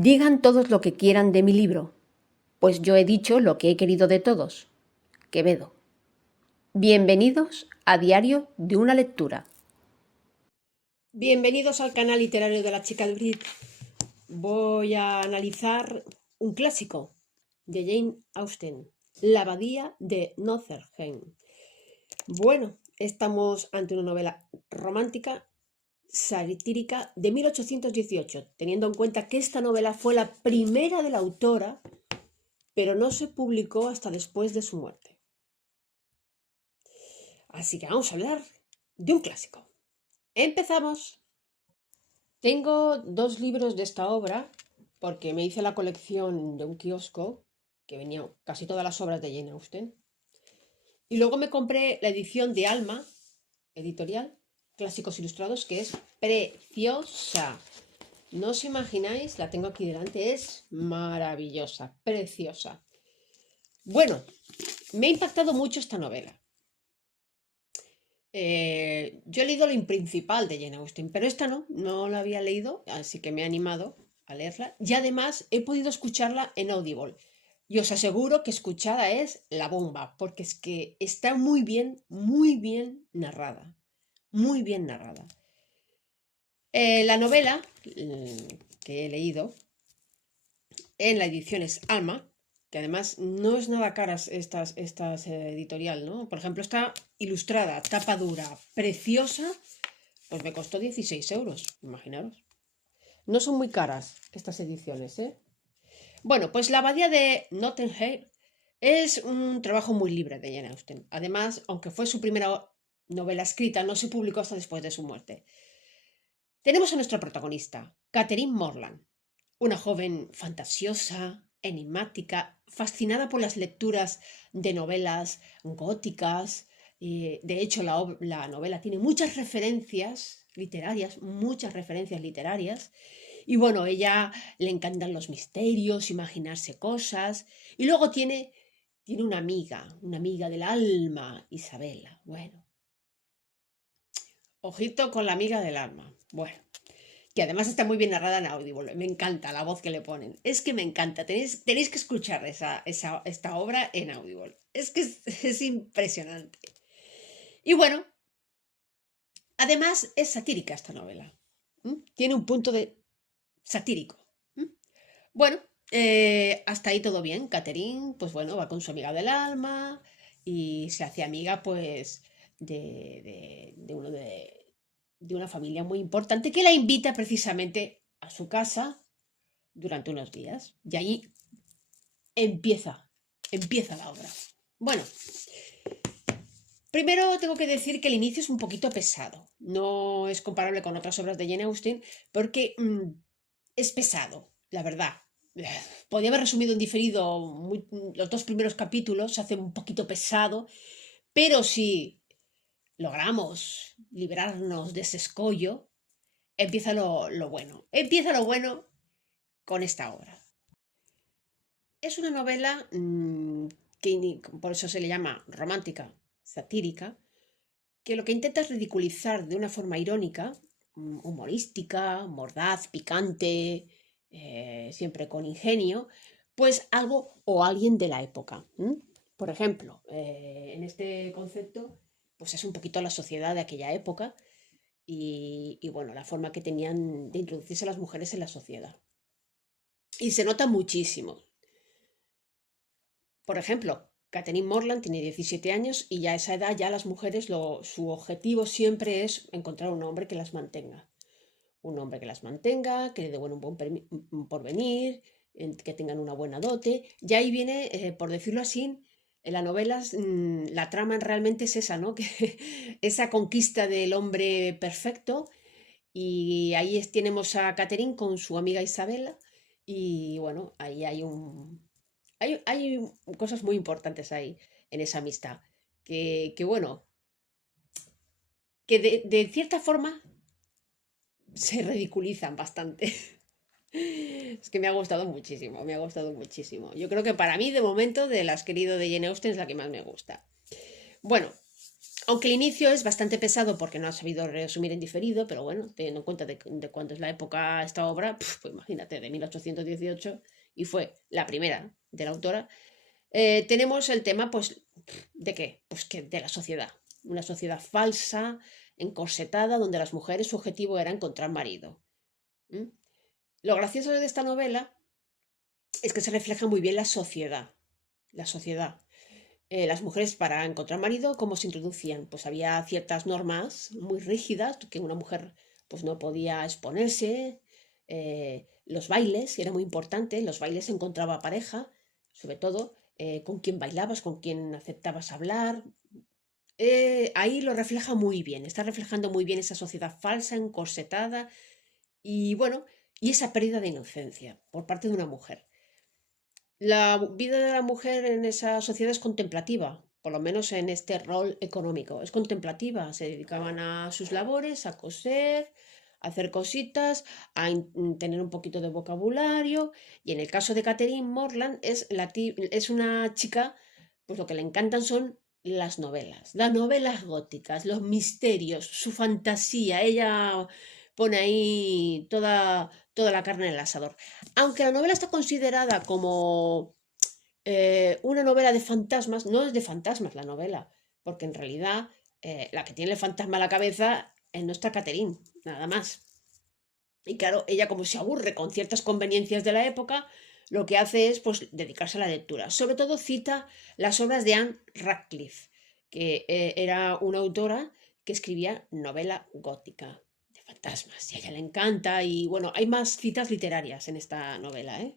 Digan todos lo que quieran de mi libro, pues yo he dicho lo que he querido de todos. Quevedo. Bienvenidos a Diario de una lectura. Bienvenidos al canal literario de la chica del Brit. Voy a analizar un clásico de Jane Austen, La abadía de Nottingham. Bueno, estamos ante una novela romántica, satírica de 1818, teniendo en cuenta que esta novela fue la primera de la autora, pero no se publicó hasta después de su muerte. Así que vamos a hablar de un clásico. ¡Empezamos! Tengo dos libros de esta obra porque me hice la colección de un kiosco que venía casi todas las obras de Jane Austen. Y luego me compré la edición de Alma, editorial, Clásicos Ilustrados, que es preciosa. No os imagináis, la tengo aquí delante, es maravillosa, preciosa. Bueno, me ha impactado mucho esta novela. Yo he leído lo principal de Jane Austen, pero esta no la había leído, así que me he animado a leerla. Y además he podido escucharla en Audible. Y os aseguro que escuchada es la bomba, porque es que está muy bien narrada. Muy bien narrada. La novela que he leído en la edición es Alma, que además no es nada caras estas editorial, ¿no? Por ejemplo, está ilustrada, tapa dura, preciosa, pues me costó 16 euros, imaginaros. No son muy caras estas ediciones, ¿eh? Bueno, pues La abadía de Nottingham es un trabajo muy libre de Jane Austen. Además, aunque fue su primera novela escrita, no se publicó hasta después de su muerte. Tenemos a nuestra protagonista, Catherine Morland, una joven fantasiosa, enigmática, fascinada por las lecturas de novelas góticas. De hecho, la novela tiene muchas referencias literarias, muchas referencias literarias. Y bueno, ella le encantan los misterios, imaginarse cosas. Y luego tiene una amiga del alma, Isabela. Bueno, ojito con la amiga del alma. Bueno, que además está muy bien narrada en Audible. Me encanta la voz que le ponen. Es que me encanta. Tenéis que escuchar esta obra en Audible. Es que es impresionante. Y bueno, además es satírica esta novela. Tiene un punto de satírico. ¿Mm? Bueno, hasta ahí todo bien. Catherine, pues bueno, va con su amiga del alma y se hace amiga, pues, de una familia muy importante que la invita precisamente a su casa durante unos días. Y ahí empieza la obra. Bueno, primero tengo que decir que el inicio es un poquito pesado. No es comparable con otras obras de Jane Austen porque es pesado, la verdad. Podría haber resumido en diferido los dos primeros capítulos, se hace un poquito pesado, pero si logramos librarnos de ese escollo, empieza lo bueno. Empieza lo bueno con esta obra. Es una novela que por eso se le llama romántica, satírica, que lo que intenta es ridiculizar de una forma irónica, humorística, mordaz, picante, siempre con ingenio, pues algo o alguien de la época. Por ejemplo, en este concepto, pues es un poquito la sociedad de aquella época y bueno, la forma que tenían de introducirse las mujeres en la sociedad. Y se nota muchísimo. Por ejemplo, Catherine Morland tiene 17 años y ya a esa edad ya las mujeres su objetivo siempre es encontrar un hombre que las mantenga. Un hombre que las mantenga, que le dé un buen porvenir, que tengan una buena dote. Y ahí viene, por decirlo así, en las novelas la trama realmente es esa, ¿no? Que esa conquista del hombre perfecto. Y ahí tenemos a Catherine con su amiga Isabela. Y bueno, ahí hay cosas muy importantes ahí en esa amistad. Que bueno, que de cierta forma se ridiculizan bastante. Es que me ha gustado muchísimo, me ha gustado muchísimo. Yo creo que para mí, de momento, de las que he leído de Jane Austen es la que más me gusta. Bueno, Aunque el inicio es bastante pesado porque no ha sabido resumir en diferido, pero bueno, teniendo en cuenta de cuándo es la época esta obra, pues imagínate, de 1818, y fue la primera de la autora, tenemos el tema, pues, ¿de qué? Pues que de la sociedad. Una sociedad falsa, encorsetada, donde las mujeres su objetivo era encontrar marido. ¿Mm? Lo gracioso de esta novela es que se refleja muy bien la sociedad. La sociedad. Las mujeres para encontrar marido, ¿cómo se introducían? Pues había ciertas normas muy rígidas que una mujer pues no podía exponerse. Los bailes, era muy importante, los bailes encontraba pareja, sobre todo con quién bailabas, con quién aceptabas hablar. Ahí lo refleja muy bien, está reflejando muy bien esa sociedad falsa, encorsetada y bueno, y esa pérdida de inocencia por parte de una mujer. La vida de la mujer en esa sociedad es contemplativa, por lo menos en este rol económico. Es contemplativa, se dedicaban a sus labores, a coser, a hacer cositas, a tener un poquito de vocabulario. Y en el caso de Catherine Morland es una chica, pues lo que le encantan son las novelas góticas, los misterios, su fantasía. Ella pone ahí toda la carne en el asador. Aunque la novela está considerada como una novela de fantasmas, no es de fantasmas la novela, porque en realidad la que tiene el fantasma a la cabeza es nuestra Catherine, nada más. Y claro, ella como se aburre con ciertas conveniencias de la época, lo que hace es pues dedicarse a la lectura. Sobre todo cita las obras de Anne Radcliffe, que era una autora que escribía novela gótica de fantasmas. Y a ella le encanta y bueno, hay más citas literarias en esta novela, ¿eh?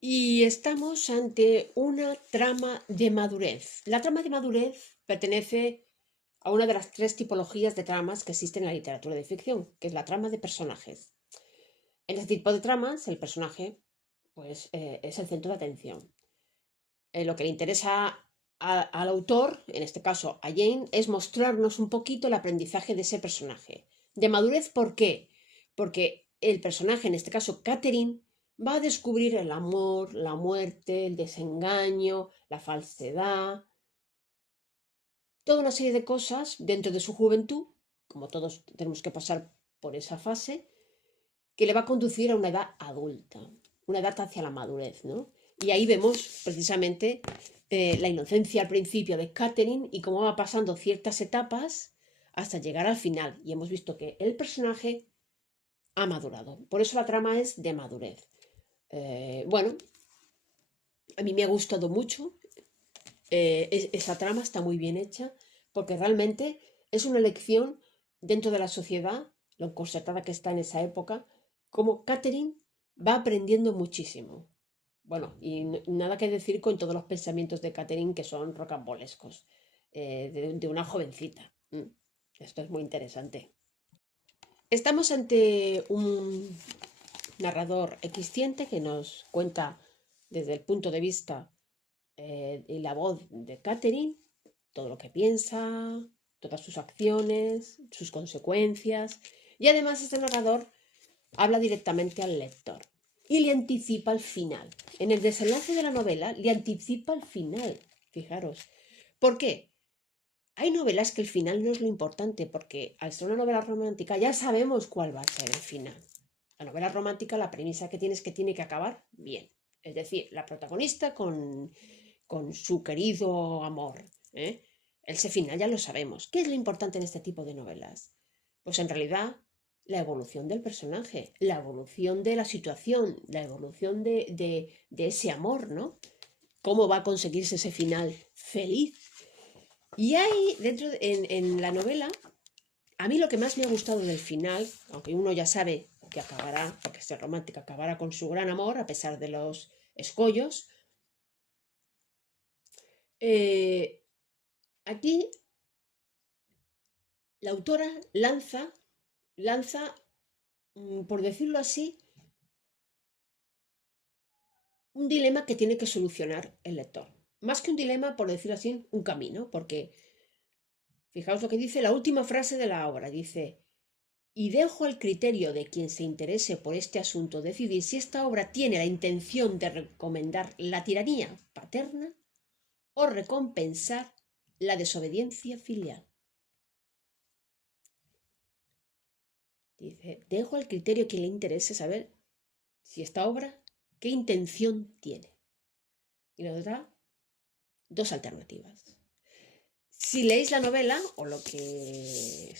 Y estamos ante una trama de madurez. La trama de madurez pertenece a una de las tres tipologías de tramas que existen en la literatura de ficción, que es la trama de personajes. En este tipo de tramas, el personaje pues, es el centro de atención. Lo que le interesa al autor, en este caso a Jane, es mostrarnos un poquito el aprendizaje de ese personaje. De madurez, ¿por qué? Porque el personaje, en este caso Catherine, va a descubrir el amor, la muerte, el desengaño, la falsedad, toda una serie de cosas dentro de su juventud, como todos tenemos que pasar por esa fase, que le va a conducir a una edad adulta, una edad hacia la madurez, ¿no? Y ahí vemos precisamente la inocencia al principio de Catherine y cómo va pasando ciertas etapas hasta llegar al final. Y hemos visto que el personaje ha madurado. Por eso la trama es de madurez. Bueno, a mí me ha gustado mucho. Esa trama está muy bien hecha porque realmente es una lección dentro de la sociedad, lo encorsetada que está en esa época, como Catherine va aprendiendo muchísimo. Bueno, y nada que decir con todos los pensamientos de Catherine que son rocambolescos, de una jovencita. Esto es muy interesante. Estamos ante un narrador equisciente que nos cuenta desde el punto de vista y la voz de Catherine, todo lo que piensa, todas sus acciones, sus consecuencias. Y además este narrador habla directamente al lector y le anticipa el final. En el desenlace de la novela le anticipa el final. Fijaros. ¿Por qué? Hay novelas que el final no es lo importante, porque al ser una novela romántica ya sabemos cuál va a ser el final. La novela romántica, la premisa que tiene es que tiene que acabar bien. Es decir, la protagonista con su querido amor. ¿Eh? Ese final ya lo sabemos. ¿Qué es lo importante en este tipo de novelas? Pues en realidad la evolución del personaje, la evolución de la situación, la evolución de ese amor, ¿no? ¿Cómo va a conseguirse ese final feliz? Y hay, en la novela, a mí lo que más me ha gustado del final, aunque uno ya sabe que acabará, porque es romántica, acabará con su gran amor a pesar de los escollos, aquí la autora lanza, por decirlo así, un dilema que tiene que solucionar el lector. Más que un dilema, por decirlo así, un camino, porque fijaos lo que dice la última frase de la obra, dice, y dejo al criterio de quien se interese por este asunto decidir si esta obra tiene la intención de recomendar la tiranía paterna o recompensar La desobediencia filial. Dice, dejo al criterio que le interese saber si esta obra, qué intención tiene. Y nos da dos alternativas. Si leéis la novela, o lo que...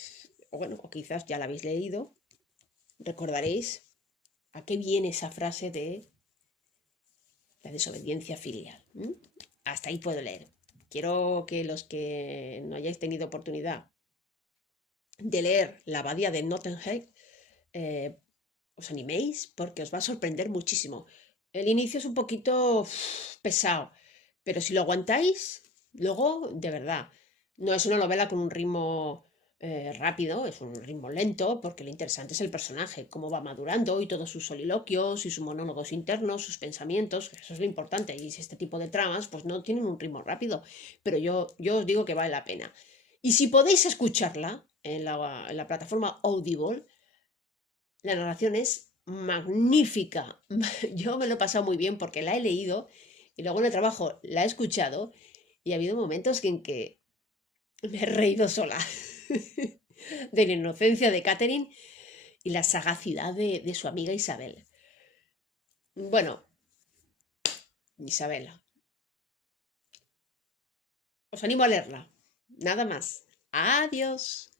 O bueno, o quizás ya la habéis leído, recordaréis a qué viene esa frase de la desobediencia filial. Hasta ahí puedo leer. Quiero que los que no hayáis tenido oportunidad de leer La Abadía de Notting Hill, os animéis porque os va a sorprender muchísimo. El inicio es un poquito pesado, pero si lo aguantáis, luego, de verdad, no es una novela con un ritmo rápido, es un ritmo lento, porque lo interesante es el personaje, cómo va madurando y todos sus soliloquios y sus monólogos internos, sus pensamientos, eso es lo importante. Y este tipo de tramas, pues no tienen un ritmo rápido, pero yo os digo que vale la pena. Y si podéis escucharla en la plataforma Audible, la narración es magnífica. Yo me lo he pasado muy bien porque la he leído y luego en el trabajo la he escuchado y ha habido momentos en que me he reído sola de la inocencia de Catherine y la sagacidad de su amiga Isabel. Bueno, Isabela, os animo a leerla. Nada más. Adiós.